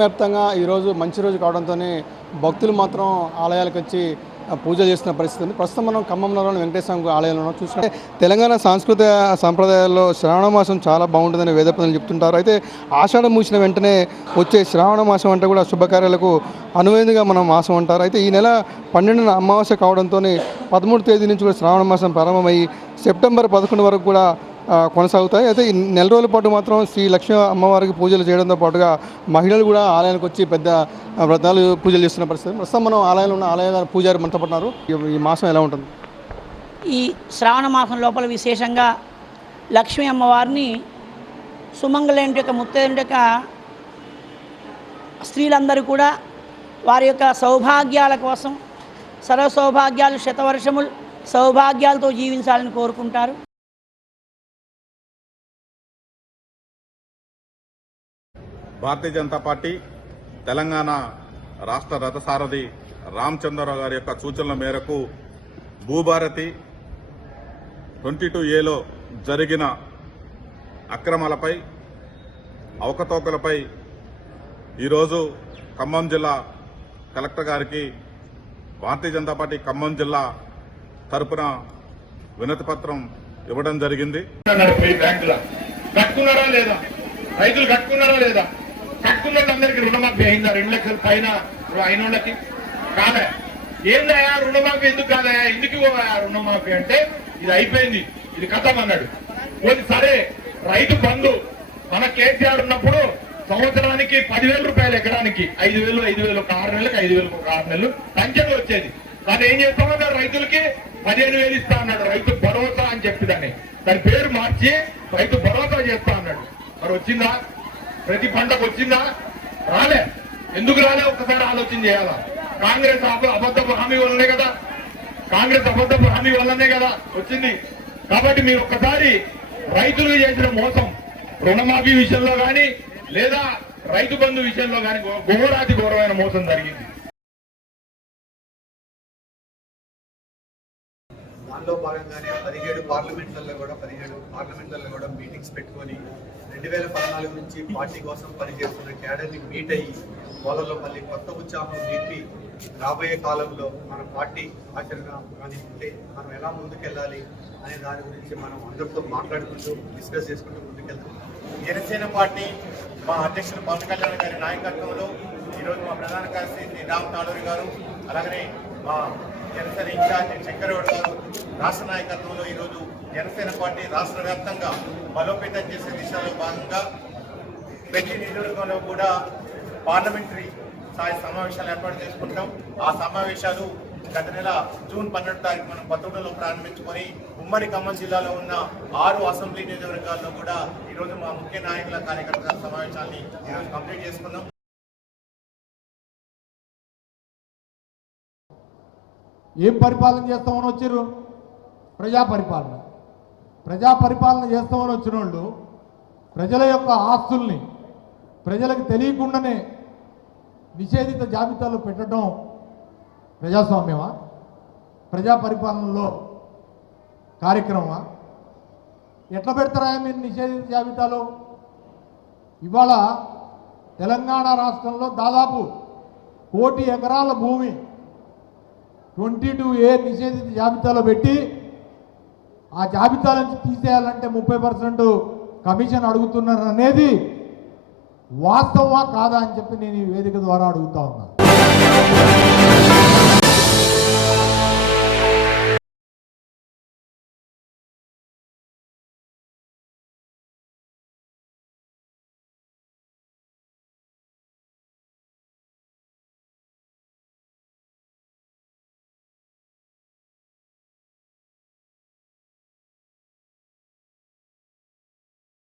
వ్యాప్తంగా ఈరోజు మంచి రోజు కావడంతోనే భక్తులు మాత్రం ఆలయాలకు వచ్చి పూజలు చేస్తున్న పరిస్థితి ఉంది. ప్రస్తుతం మనం ఖమ్మంలోని వెంకటేశ్వర ఆలయంలో చూసుకుంటే తెలంగాణ సాంస్కృతిక సంప్రదాయాల్లో శ్రావణ మాసం చాలా బాగుంటుందని వేద పండితులు చెప్తుంటారు. అయితే ఆషాఢం మూసిన వెంటనే వచ్చే శ్రావణ మాసం అంటే కూడా శుభకార్యాలకు అనువైనదిగా మనం మాసం అంటారు. అయితే ఈ నెల 12న అమావాస్య కావడంతో 13వ తేదీ నుంచి కూడా శ్రావణ మాసం ప్రారంభమై సెప్టెంబర్ 11 వరకు కూడా కొనసాగుతాయి. అయితే ఈ నెల రోజుల పాటు మాత్రం శ్రీ లక్ష్మీ అమ్మవారికి పూజలు చేయడంతో పాటుగా మహిళలు కూడా ఆలయానికి వచ్చి పెద్ద వ్రతాలు పూజలు చేస్తున్న పరిస్థితి. ప్రస్తుతం మనం ఆలయంలో ఉన్న ఆలయ పూజారి మనతో పడుతున్నారు. ఈ మాసం ఎలా ఉంటుంది? ఈ శ్రావణ మాసం లోపల విశేషంగా లక్ష్మీ అమ్మవారిని సుమంగళేంటి ముత్తేంటిక స్త్రీలందరూ కూడా వారి యొక్క సౌభాగ్యాల కోసం సర్వ సౌభాగ్యాలు శతవర్షములు సౌభాగ్యాలతో జీవించాలని కోరుకుంటారు. భారతీయ జనతా పార్టీ తెలంగాణ రాష్ట్ర రథసారథి రామచంద్రరావు గారి యొక్క సూచనల మేరకు భూభారతి 22A జరిగిన అక్రమాలపై అవకతవకలపై ఈరోజు ఖమ్మం జిల్లా కలెక్టర్ గారికి భారతీయ జనతా పార్టీ ఖమ్మం జిల్లా తరపున వినతి పత్రం ఇవ్వడం జరిగింది. కట్టుకున్నారా లేదా? రైతులు కట్టుకున్నారా లేదా? కట్టుకున్నట్లందరికీ రుణమాఫీ అయిందా? 2 లక్షల పైన అయిన వాళ్ళకి కాదా? ఏందయా రుణమాఫీ? ఎందుకు కాదయా? ఎందుకు రుణమాఫీ అంటే ఇది అయిపోయింది, ఇది కథం అన్నాడు. సరే, రైతు బంధు మన కేసీఆర్ ఉన్నప్పుడు సంవత్సరానికి 10,000 రూపాయలు ఎకరానికి 5,000 ఒక 6 నెలలకు 5,000 ఒక 6 నెలలు పంచలు వచ్చేది. కానీ ఏం చేస్తామన్నారు? రైతులకి 15,000 ఇస్తా అన్నాడు. రైతు భరోసా అని చెప్పి దాని పేరు మార్చి రైతు భరోసా చేస్తా అన్నాడు. మరి వచ్చిందా? ప్రతి పంటకు వచ్చిందా? రాలే. ఎందుకు రాలే? ఒక్కసారి ఆలోచన చేయాలా? కాంగ్రెస్ అబద్ధపు హామీ వల్లనే కదా, వచ్చింది. కాబట్టి మీరు ఒక్కసారి రైతులు చేసిన మోసం రుణమాఫీ విషయంలో కానీ లేదా రైతు బంధు విషయంలో కానీ ఘోరాతి ఘోరమైన మోసం జరిగింది. దానిలో భాగంగానే 17 పార్లమెంట్లలో కూడా మీటింగ్స్ పెట్టుకొని 2014 నుంచి పార్టీ కోసం పనిచేస్తున్న క్యాడర్ని మీట్ అయ్యి వాళ్ళలో మళ్ళీ కొత్త ఉత్సాహం నింపి రాబోయే కాలంలో మన పార్టీ ఆచరణ కానిస్తే మనం ఎలా ముందుకెళ్ళాలి అనే దాని గురించి మనం అందరితో మాట్లాడుకుంటూ డిస్కస్ చేసుకుంటూ ముందుకెళ్తాం. జనసేన పార్టీ మా అధ్యక్షులు పవన్ కళ్యాణ్ గారి నాయకత్వంలో ఈరోజు మా ప్రధాన కార్యదర్శి రామ్ తాళూరి గారు, అలాగనే మా జనసేన ఇన్ఛార్జి శంకరగౌడ్ గారు రాష్ట్ర నాయకత్వంలో ఈరోజు జనసేన పార్టీ రాష్ట్ర వ్యాప్తంగా బలోపేతం చేసే దిశలో భాగంగా ప్రతి నియోజకవర్గంలో కూడా పార్లమెంటరీ స్థాయి సమావేశాలు ఏర్పాటు చేసుకుంటాం. ఆ సమావేశాలు గత నెల జూన్ 12వ తారీఖు మనం కొత్తగూడెంలో ప్రారంభించుకొని ఉమ్మడి ఖమ్మం జిల్లాలో ఉన్న 6 అసెంబ్లీ నియోజకవర్గాల్లో కూడా ఈరోజు మా ముఖ్య నాయకుల కార్యకర్తల సమావేశాన్ని ఈరోజు కంప్లీట్ చేసుకున్నాం. ఏం పరిపాలన చేస్తామని వచ్చారు? ప్రజాపరిపాలన చేస్తామని వచ్చిన వాళ్ళు ప్రజల యొక్క ఆస్తుల్ని ప్రజలకు తెలియకుండానే నిషేధిత జాబితాలో పెట్టడం ప్రజాస్వామ్యమా? ప్రజాపరిపాలనలో కార్యక్రమమా? ఎట్లా పెడతారా మీరు నిషేధిత జాబితాలో? ఇవాళ తెలంగాణ రాష్ట్రంలో దాదాపు 1 కోటి ఎకరాల భూమి 22A నిషేధిత జాబితాలో పెట్టి ఆ జాబితా నుంచి తీసేయాలంటే 30% కమిషన్ అడుగుతున్నారు అనేది వాస్తవమా కాదా అని చెప్పి నేను ఈ వేదిక ద్వారా అడుగుతా ఉన్నా.